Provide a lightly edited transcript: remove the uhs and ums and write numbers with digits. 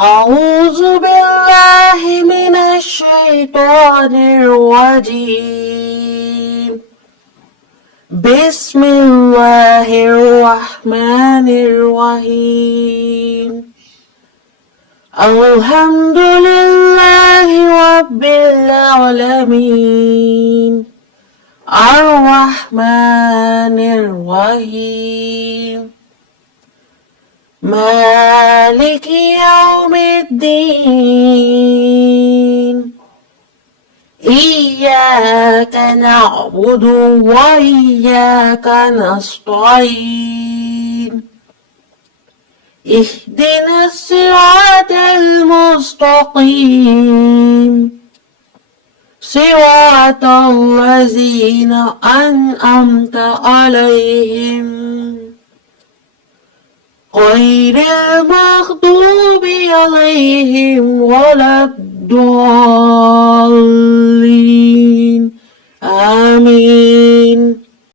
أعوذ بالله من الشيطان الرجيم. بسم الله الرحمن الرحيم. الحمد لله رب العالمين الرحمن الرحيم مالك يوم الدين. إياك نعبد وإياك نستعين. اهدنا الصراط المستقيم صراط الذين أنعمت عليهم غير المغضوب عليهم ولا الضالين. آمين.